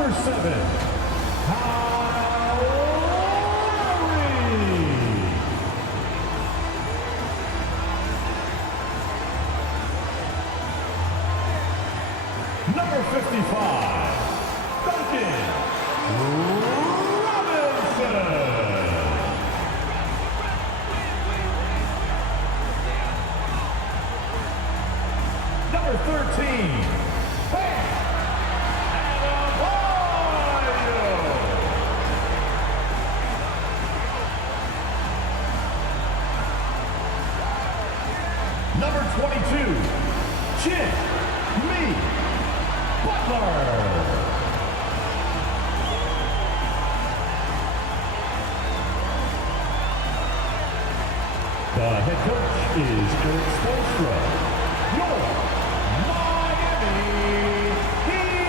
Number 7, Number 55, Duncan Robinson. Number 13, Number 22, Jimmy Butler. The head coach is Eric Spoelstra. Your Miami Heat.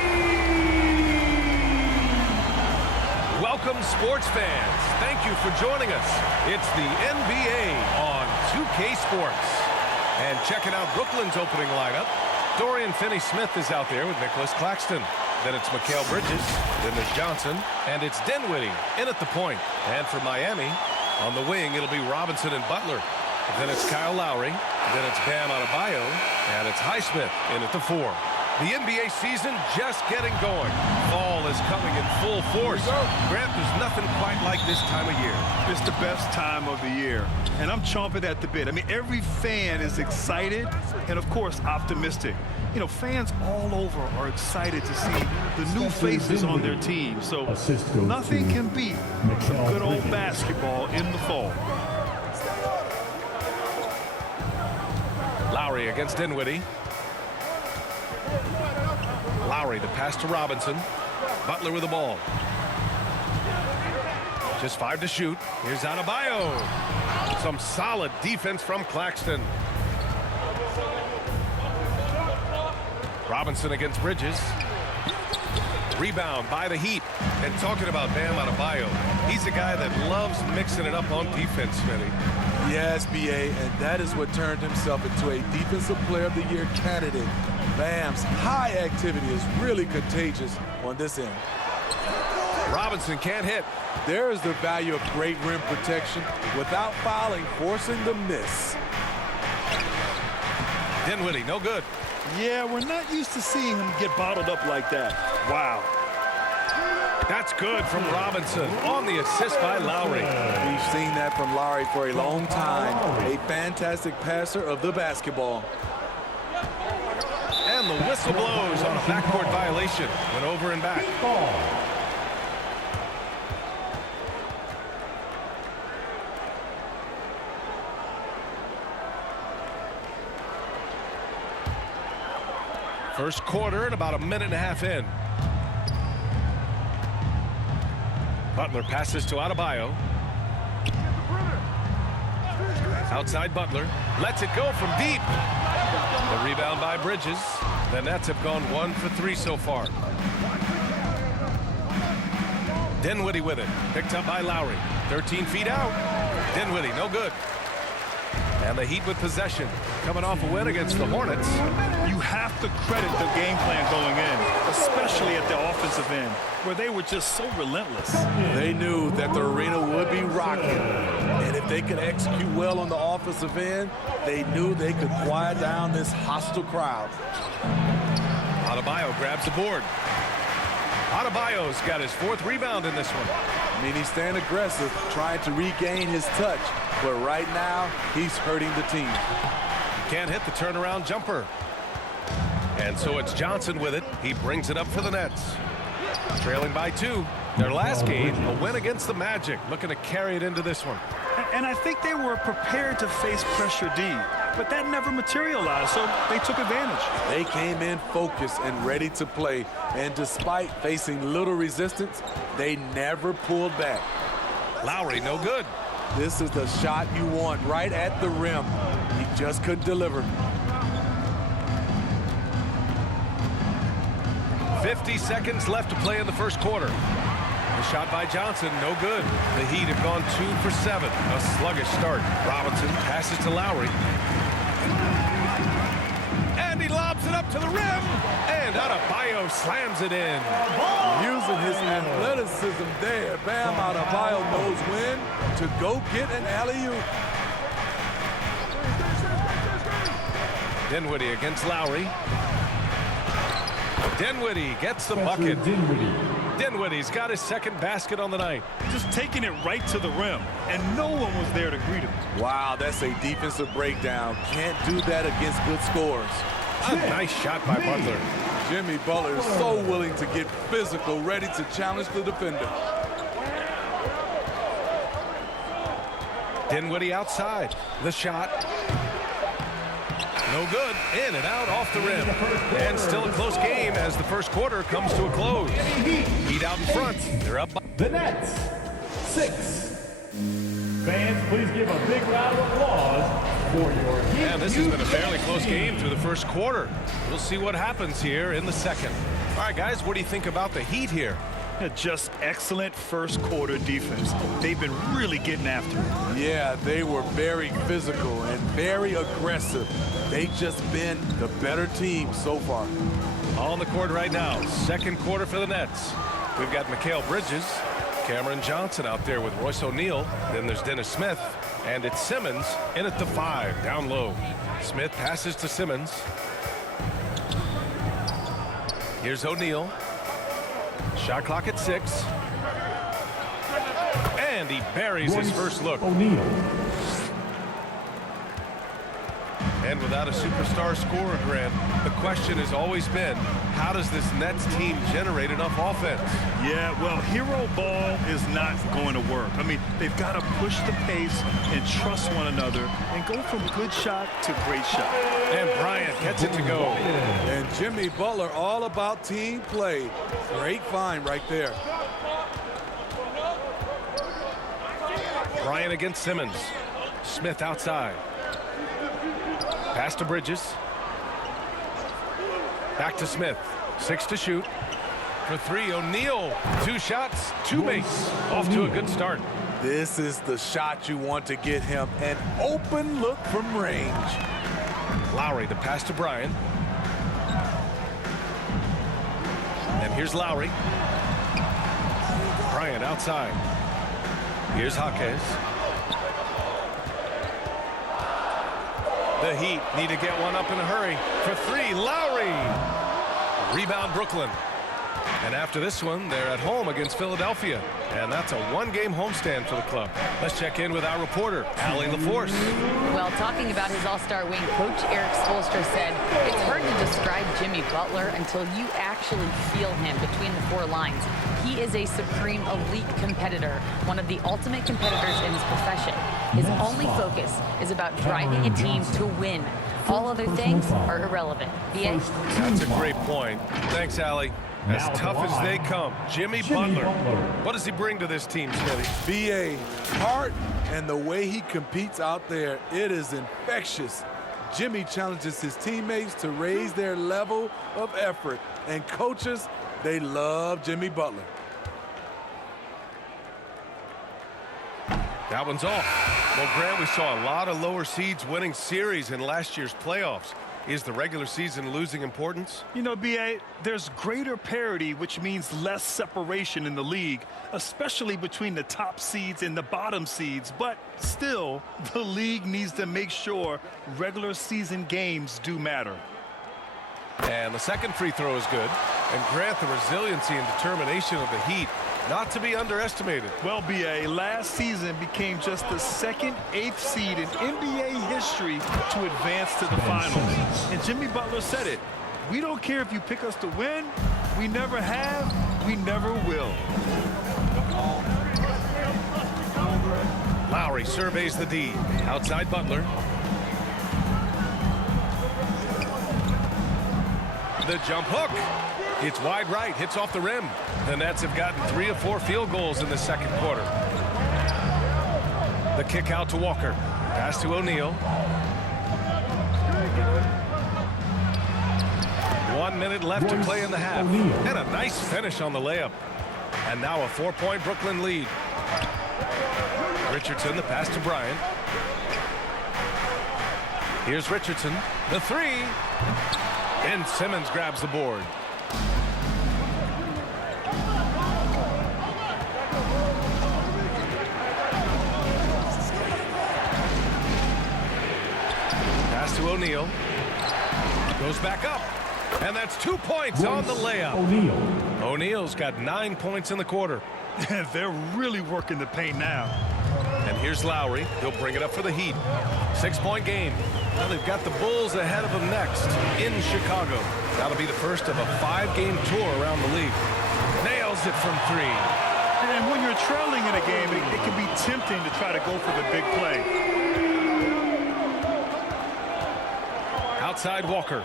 Welcome, sports fans. Thank you for joining us. It's the NBA on 2K Sports. And checking out Brooklyn's opening lineup, Dorian Finney-Smith is out there with Nicholas Claxton. Then it's Mikal Bridges, then there's Johnson, and it's Dinwiddie in at the point. And for Miami, on the wing, it'll be Robinson and Butler. Then it's Kyle Lowry, then it's Bam Adebayo, and it's Highsmith in at the 4. The NBA season just getting going. Fall is coming in full force. Grant, there's nothing quite like this time of year. It's the best time of the year, and I'm chomping at the bit. I mean, every fan is excited and, of course, optimistic. You know, fans all over are excited to see the new faces on their team. So nothing can beat some good old basketball in the fall. Lowry against Dinwiddie. Lowry, the pass to Robinson. Butler with the ball. Just 5 to shoot. Here's Adebayo. Some solid defense from Claxton. Robinson against Bridges. Rebound by the Heat. And talking about Bam Adebayo, he's a guy that loves mixing it up on defense, Vinny. Yes, B.A., and that is what turned himself into a Defensive Player of the Year candidate. Bam's high activity is really contagious on this end. Robinson can't hit. There is the value of great rim protection without fouling, forcing the miss. Dinwiddie, no good. Yeah, we're not used to seeing him get bottled up like that. Wow. That's good from Robinson on the assist by Lowry. We've seen that from Lowry for a long time. A fantastic passer of the basketball. And the whistle blows on a backcourt violation. Went over and back. First quarter and about a minute and a half in. Butler passes to Adebayo. Outside Butler. Lets it go from deep. The rebound by Bridges. The Nets have gone 1 for 3 so far. Dinwiddie with it. Picked up by Lowry. 13 feet out. Dinwiddie, no good. And the Heat with possession. Coming off a win against the Hornets. You have to credit the game plan going in, especially at the offensive end, where they were just so relentless. They knew that the arena would be rocking. And if they could execute well on the offensive end, they knew they could quiet down this hostile crowd. Adebayo grabs the board. Adebayo's got his 4th rebound in this one. I mean, he's staying aggressive, trying to regain his touch. But right now, he's hurting the team. Can't hit the turnaround jumper. And so it's Johnson with it. He brings it up for the Nets. Trailing by 2. Their last game, a win against the Magic. Looking to carry it into this one. And I think they were prepared to face pressure D, but that never materialized, so they took advantage. They came in focused and ready to play, and despite facing little resistance, they never pulled back. Lowry, no good. This is the shot you want right at the rim. He just couldn't deliver. 50 seconds left to play in the first quarter. The shot by Johnson, no good. The Heat have gone 2 for 7. A sluggish start. Robinson passes to Lowry. And he lobs Pops it up to the rim. And Adebayo slams it in. Using his athleticism there. Bam Adebayo knows when to go get an alley-oop. Dinwiddie against Lowry. Dinwiddie gets the bucket. Dinwiddie's got his second basket on the night. Just taking it right to the rim, and no one was there to greet him. Wow, that's a defensive breakdown. Can't do that against good scores. A nice shot by Butler. Jimmy Butler is so willing to get physical, ready to challenge the defender. Dinwiddie outside. The shot. No good. In and out off the rim. And still a close game as the first quarter comes to a close. Heat out in front. They're up by The Nets, 6. Fans, please give a big round of applause for your Heat. And this has been a fairly close game through the first quarter. We'll see what happens here in the second. All right, guys, what do you think about the Heat here? Just excellent first quarter defense. They've been really getting after it. Yeah, they were very physical and very aggressive. They've just been the better team so far. On the court right now, second quarter for the Nets. We've got Mikal Bridges, Cameron Johnson out there with Royce O'Neal. Then there's Dennis Smith, and it's Simmons in at the 5, down low. Smith passes to Simmons. Here's O'Neal. Shot clock at 6. And he buries his first look. O'Neal. And without a superstar scorer, Grant, the question has always been, how does this Nets team generate enough offense? Yeah, well, hero ball is not going to work. I mean, they've got to push the pace and trust one another and go from good shot to great shot. And Bryant gets it to go. And Jimmy Butler all about team play. Great find right there. Bryant against Simmons. Smith outside. Pass to Bridges. Back to Smith. 6 to shoot. For 3, O'Neal. 2 shots, 2 makes. Off to a good start. This is the shot you want to get him. An open look from range. Lowry, the pass to Bryant. And here's Lowry. Bryant outside. Here's Jaquez. The Heat need to get one up in a hurry. For 3, Lowry. Rebound, Brooklyn. And after this one, they're at home against Philadelphia. And that's a 1-game homestand for the club. Let's check in with our reporter, Allie LaForce. Well, talking about his all-star wing, Coach Eric Spoelstra said, it's hard to describe Jimmy Butler until you actually feel him between the 4 lines. He is a supreme elite competitor, one of the ultimate competitors in his profession. His only focus is about driving a team to win. All other things are irrelevant. B.A.? That's a great point. Thanks, Allie. As tough as they come, Jimmy Butler. What does he bring to this team, Smitty? B.A. heart and the way he competes out there, it is infectious. Jimmy challenges his teammates to raise their level of effort. And coaches, they love Jimmy Butler. That one's off. Well, Grant, we saw a lot of lower seeds winning series in last year's playoffs. Is the regular season losing importance? You know, B.A., there's greater parity, which means less separation in the league, especially between the top seeds and the bottom seeds. But still, the league needs to make sure regular season games do matter. And the second free throw is good. And Grant, the resiliency and determination of the Heat, not to be underestimated. Well, B.A., last season became just the second 8th seed in NBA history to advance to the finals. And Jimmy Butler said it. We don't care if you pick us to win. We never have. We never will. Lowry surveys the D. Outside Butler. The jump hook. It's wide right, hits off the rim. The Nets have gotten 3 of 4 field goals in the second quarter. The kick out to Walker. Pass to O'Neal. 1 minute left to play in the half. And a nice finish on the layup. And now a 4-point Brooklyn lead. Richardson, the pass to Bryant. Here's Richardson. The 3. Ben Simmons grabs the board. Pass to O'Neal. Goes back up. And that's 2 points on the layup. O'Neal's got 9 points in the quarter. They're really working the paint now. And here's Lowry. He'll bring it up for the Heat. 6-point game. Now they've got the Bulls ahead of them next in Chicago. That'll be the first of a 5-game tour around the league. Nails it from 3. And when you're trailing in a game, it can be tempting to try to go for the big play. Outside Walker.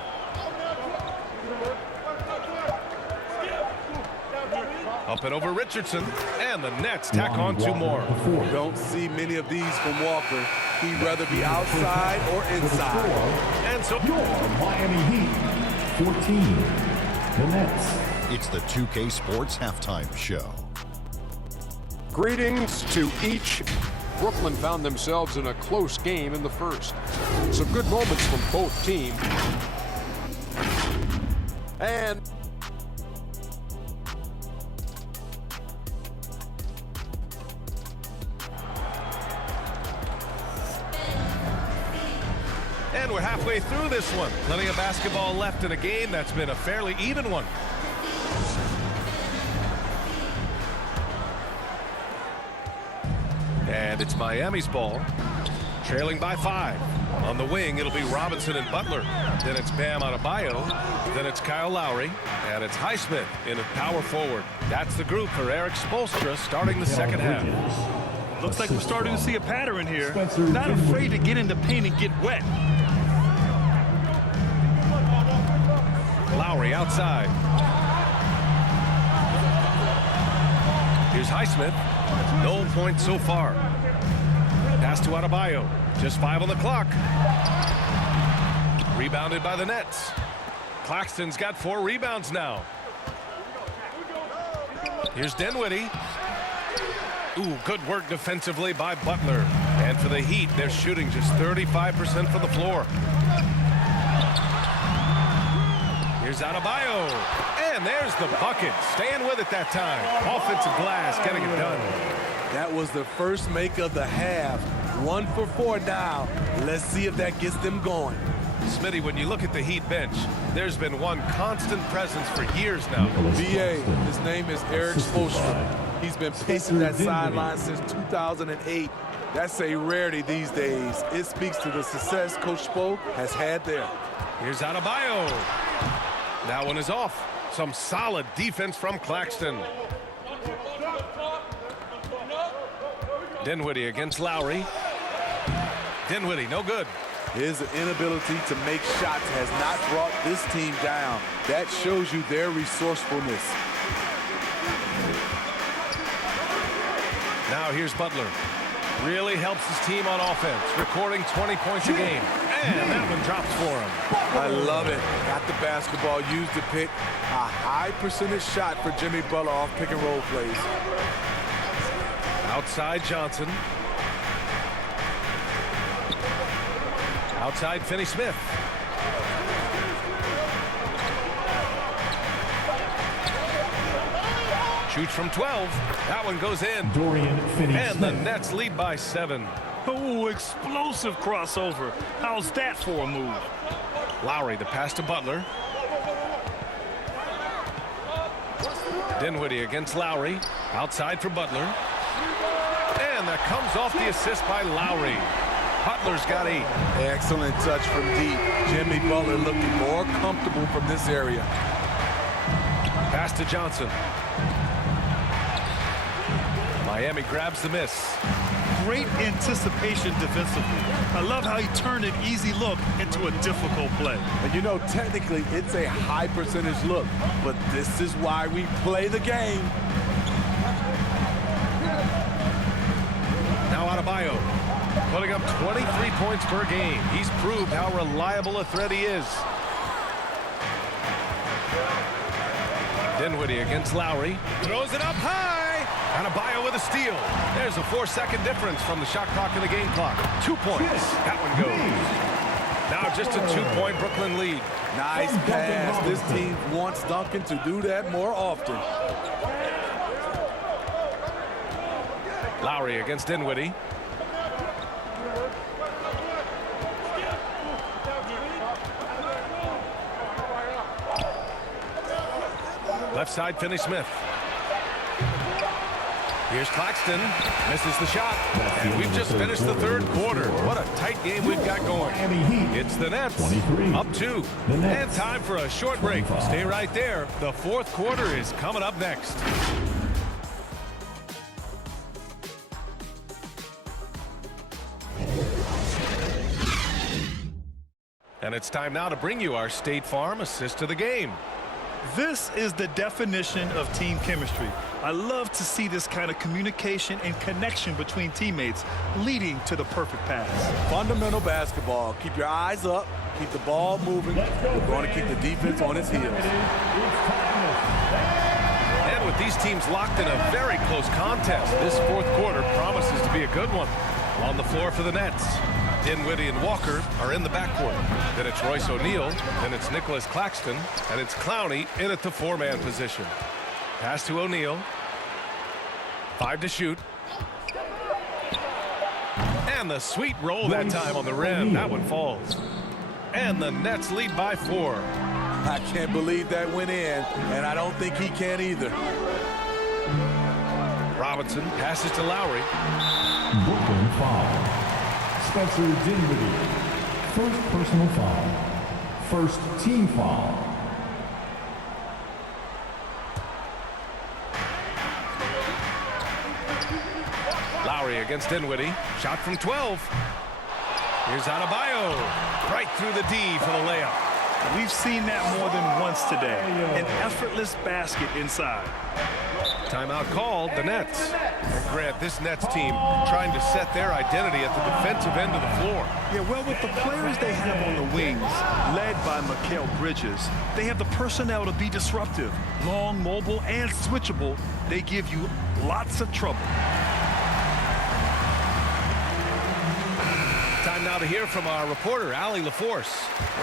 Up and over Richardson, and the Nets tack on 2 more. Don't see many of these from Walker. He'd rather be outside or inside. And so Your Miami Heat, 14. The Nets. It's the 2K Sports Halftime Show. Greetings to each. Brooklyn found themselves in a close game in the first. Some good moments from both teams. And we're halfway through this one. Plenty of basketball left in a game that's been a fairly even one. And it's Miami's ball. Trailing by 5. On the wing, it'll be Robinson and Butler. Then it's Bam Adebayo. Then it's Kyle Lowry. And it's Highsmith in at power forward. That's the group for Eric Spoelstra starting the second half. Looks like we're starting to see a pattern here. Not afraid to get in the paint and get wet. Lowry outside. Here's Highsmith. No points so far. Pass to Adebayo. Just 5 on the clock. Rebounded by the Nets. Claxton's got 4 rebounds now. Here's Dinwiddie. Ooh, good work defensively by Butler. And for the Heat, they're shooting just 35% from the floor. Here's Adebayo. And there's the bucket. Staying with it that time. Offensive glass, getting it done. That was the first make of the half. 1 for 4 now. Let's see if that gets them going. Smitty, when you look at the Heat bench, there's been one constant presence for years now. BA, his name is Eric Spoelstra. He's been pacing that sideline since 2008. That's a rarity these days. It speaks to the success Coach Spo has had there. Here's Adebayo. That one is off. Some solid defense from Claxton. Dinwiddie against Lowry. Dinwiddie, no good. His inability to make shots has not brought this team down. That shows you their resourcefulness. Now here's Butler. Really helps his team on offense, recording 20 points a game. And that one drops for him. I love it. Got the basketball, used to pick a high percentage shot for Jimmy Butler off pick and roll plays. Outside Johnson. Outside Finney-Smith. Shoots from 12. That one goes in. Dorian Finney-Smith. And the Nets lead by 7. Oh, explosive crossover. How's that for a move? Lowry, the pass to Butler. Dinwiddie against Lowry. Outside for Butler. And that comes off the assist by Lowry. Butler's got 8. Excellent touch from deep. Jimmy Butler looking more comfortable from this area. Pass to Johnson. Miami grabs the miss. Great anticipation defensively. I love how he turned an easy look into a difficult play. And you know, technically, it's a high percentage look, but this is why we play the game. Now Adebayo, putting up 23 points per game. He's proved how reliable a threat he is. Dinwiddie against Lowry. Throws it up high. Adebayo with a steal. There's a 4-second difference from the shot clock and the game clock. 2 points. That one goes. Now just a 2-point Brooklyn lead. Nice pass. This team wants Duncan to do that more often. Lowry against Dinwiddie. Left side, Finney-Smith. Here's Claxton. Misses the shot. And we've just finished the third quarter. What a tight game we've got going. It's the Nets. Up 2. And time for a short break. Stay right there. The fourth quarter is coming up next. And it's time now to bring you our State Farm assist of the game. This is the definition of team chemistry. I love to see this kind of communication and connection between teammates leading to the perfect pass. Fundamental basketball. Keep your eyes up. Keep the ball moving. We're going to keep the defense on its heels. And with these teams locked in a very close contest, this fourth quarter promises to be a good one. On the floor for the Nets, Dinwiddie and Walker are in the backcourt. Then it's Royce O'Neal, then it's Nicholas Claxton, and it's Clowney in at the 4-man position. Pass to O'Neal. 5 to shoot. And the sweet roll that time on the rim. That one falls. And the Nets lead by 4. I can't believe that went in, and I don't think he can either. Robinson passes to Lowry. Brooklyn foul. Spencer Dinwiddie. First personal foul. First team foul. Lowry against Dinwiddie. Shot from 12. Here's Adebayo. Right through the D for the layup. We've seen that more than once today. An effortless basket inside. Timeout called, the Nets. And Grant, this Nets team trying to set their identity at the defensive end of the floor. Yeah, well, with the players they have on the wings, led by Mikal Bridges, they have the personnel to be disruptive. Long, mobile, and switchable. They give you lots of trouble. Time now to hear from our reporter, Allie LaForce.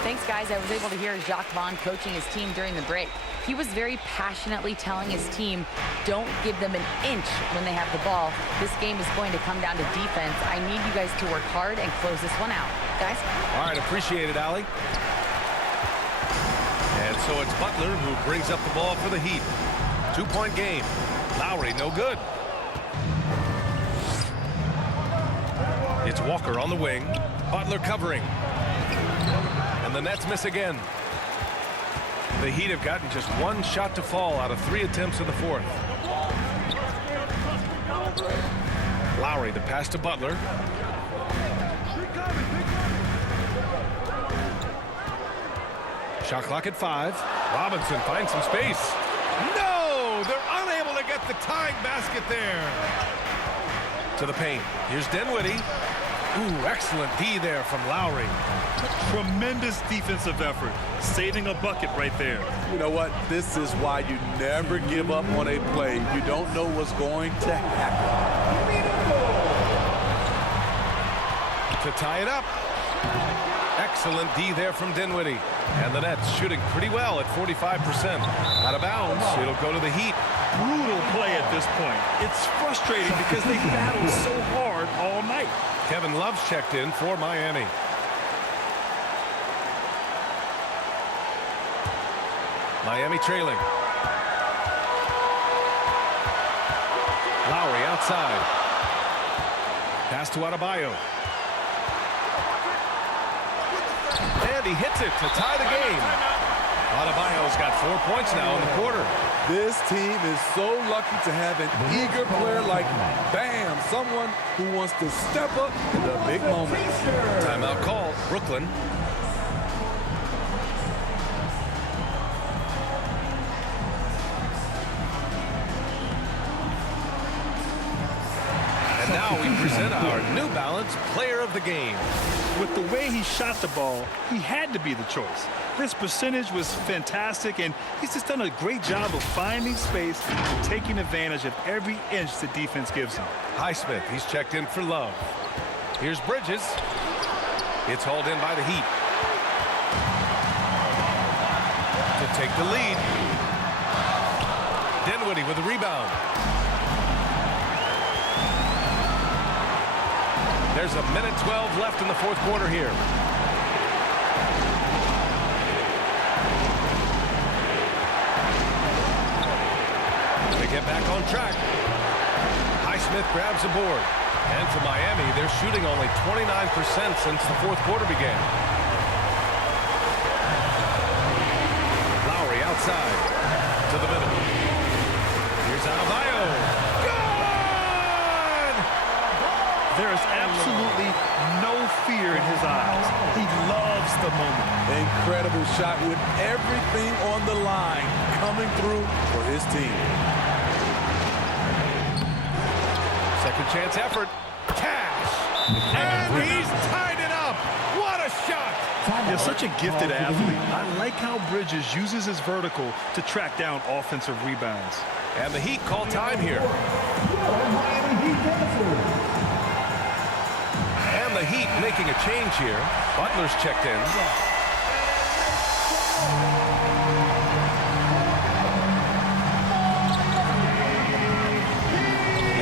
Thanks, guys. I was able to hear Jacques Vaughn coaching his team during the break. He was very passionately telling his team, don't give them an inch when they have the ball. This game is going to come down to defense. I need you guys to work hard and close this one out. Guys? All right, appreciate it, Allie. And so it's Butler who brings up the ball for the Heat. 2-point game. Lowry, no good. It's Walker on the wing. Butler covering. And the Nets miss again. The Heat have gotten just one shot to fall out of 3 attempts in the fourth. Lowry, the pass to Butler. Shot clock at 5. Robinson finds some space. No! They're unable to get the tying basket there. To the paint. Here's Dinwiddie. Ooh, excellent D there from Lowry. Tremendous defensive effort. Saving a bucket right there. You know what? This is why you never give up on a play. You don't know what's going to happen. To tie it up. Excellent D there from Dinwiddie. And the Nets shooting pretty well at 45%. Out of bounds. It'll go to the Heat. Brutal play at this point. It's frustrating because they battled so hard all night. Kevin Love's checked in for Miami. Miami trailing. Lowry outside. Pass to Adebayo. And he hits it to tie the game. Adebayo's got 4 points now in the quarter. This team is so lucky to have an eager player like Bam, someone who wants to step up in the big moments. Timeout called. Brooklyn. And now we present our New Balance Player of the Game. With the way he shot the ball, he had to be the choice. His percentage was fantastic, and he's just done a great job of finding space and taking advantage of every inch the defense gives him. Highsmith, he's checked in for Love. Here's Bridges. It's hauled in by the Heat. take the lead. Dinwiddie with a rebound. There's a minute 12 left in the fourth quarter here. They get back on track. Highsmith grabs the board. And for Miami, they're shooting only 29% since the fourth quarter began. Lowry outside to the middle. Here's Adebayo. Good! There is absolutely no fear in his eyes. He loves the moment. Incredible shot with everything on the line coming through for his team. Second chance effort. Cash. And he's tied it up. What a shot. He's such a gifted athlete. I like how Bridges uses his vertical to track down offensive rebounds. And the Heat call time here. And the Heat making a change here. Butler's checked in.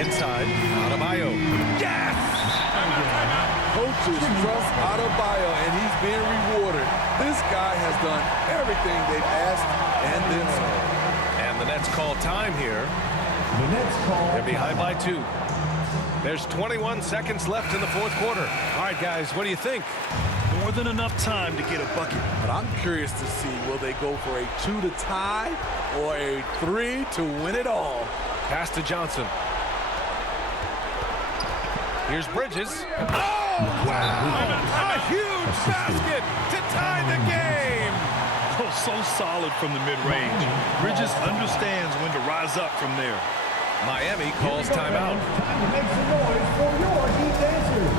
Inside, Adebayo. Yes! Coaches trust Adebayo, and he's being rewarded. This guy has done everything they've asked and then some. And the Nets call time here. They're behind by 2. There's 21 seconds left in the fourth quarter. All right, guys, what do you think? More than enough time to get a bucket. But I'm curious to see, will they go for a 2 to tie or a 3 to win it all? Pass to Johnson. Here's Bridges. Oh, wow! A huge basket to tie the game! Oh, so solid from the mid-range. Bridges understands when to rise up from there. Miami calls timeout. Time to make some noise for your Heat dancers.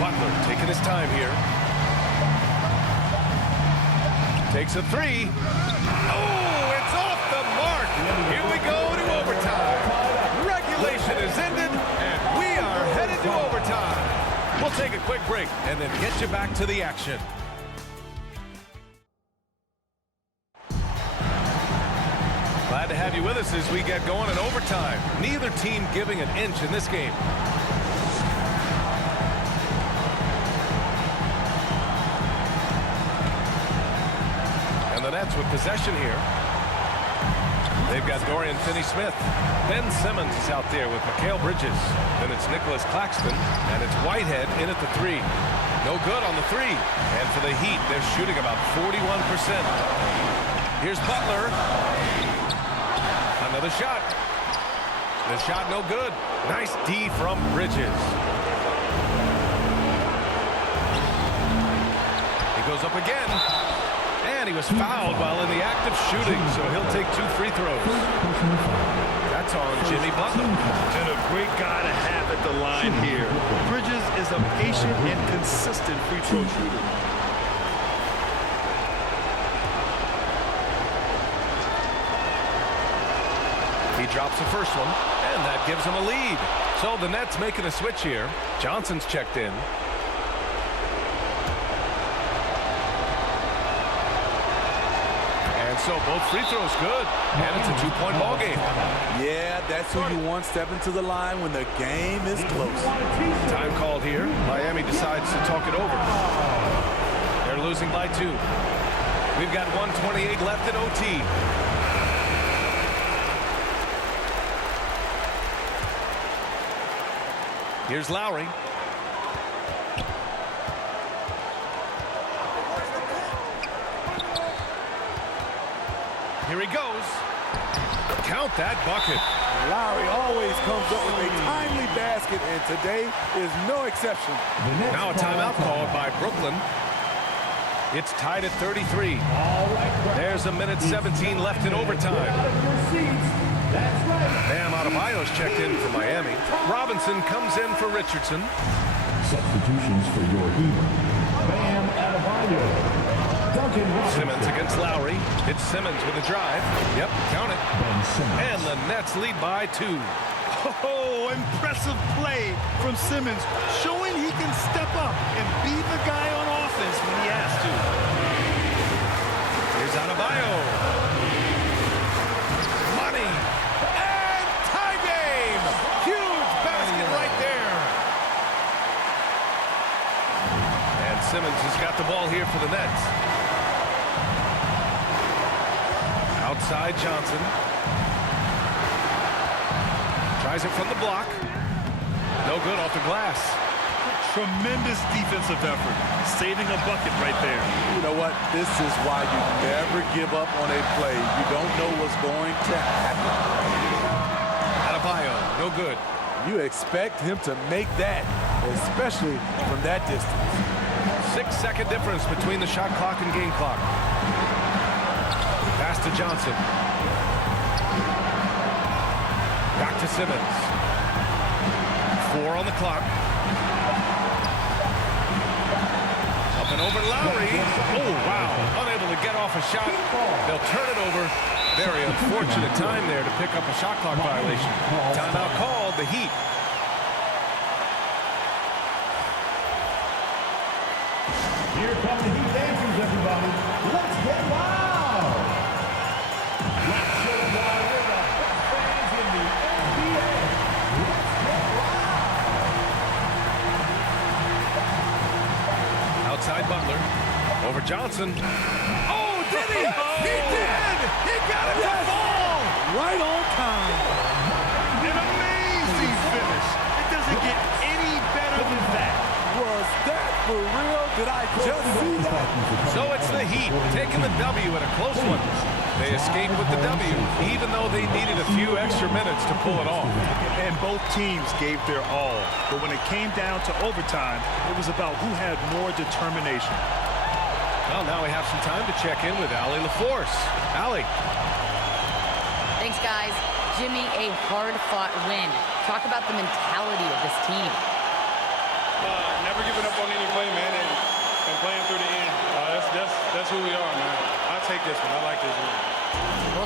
Butler taking his time here. Takes a 3. Oh, it's off the mark. Here we go to overtime. Regulation is ended, and we are headed to overtime. We'll take a quick break and then get you back to the action. Glad to have you with us as we get going in overtime. Neither team giving an inch in this game. And the Nets with possession here. They've got Dorian Finney-Smith. Ben Simmons is out there with Mikal Bridges. Then it's Nicholas Claxton, and it's Whitehead in at the 3. No good on the 3. And for the Heat, they're shooting about 41%. Here's Butler. Another shot. The shot no good. Nice D from Bridges. He goes up again. And he was fouled while in the act of shooting, so he'll take 2 free throws. That's on Jimmy Butler. And a great guy to have at the line here. Bridges is a patient and consistent free throw shooter. He drops the first one, and that gives him a lead. So the Nets making a switch here. Johnson's checked in. So both free throws good, and it's a 2-point ball game. Yeah, that's who you want stepping to the line when the game is close. Time called here. Miami decides to talk it over. They're losing by 2. We've got 1:28 left in OT. Here's Lowry. Here he goes. Count that bucket. Lowry always comes up with a timely basket, and today is no exception. Now a timeout called by Brooklyn. It's tied at 33. There's a minute 17 left in overtime. Bam Adebayo's checked in for Miami. Robinson comes in for Richardson. Substitutions for your Heat. Bam Adebayo. Simmons against Lowry. It's Simmons with a drive. Yep, count it. And the Nets lead by 2. Oh, impressive play from Simmons, showing he can step up and be the guy on offense when he has to. Here's Adebayo. Money. And tie game. Huge basket right there. And Simmons has got the ball here for the Nets. Outside Johnson. Tries it from the block. No good off the glass. Tremendous defensive effort, saving a bucket right there. You know what? This is why you never give up on a play. You don't know what's going to happen. Adebayo, no good. You expect him to make that, especially from that distance. 6-second difference between the shot clock and game clock. Pass to Johnson. Back to Simmons. 4 on the clock. Up and over Lowry. Oh, wow. Unable to get off a shot. They'll turn it over. Very unfortunate time there to pick up a shot clock violation. Timeout called, the Heat. Here come the Heat dancers, everybody. Let's get loud. Let's show them why we're the best fans in the NBA. Let's get loud. Outside Butler. Over Johnson. Oh, did he? He did! He got it to fall! Right on time. An amazing finish. It doesn't get any better than that. Was that for real? Did I just see that? So it's the Heat taking the W in a close one. They escaped with the W, even though they needed a few extra minutes to pull it off. And both teams gave their all. But when it came down to overtime, it was about who had more determination. Well, now we have some time to check in with Allie LaForce. Allie. Thanks, guys. Jimmy, a hard-fought win. Talk about the mentality of this team. Never giving up on any play, man, and playing through the end. That's who we are, man. I take this one. I like this one.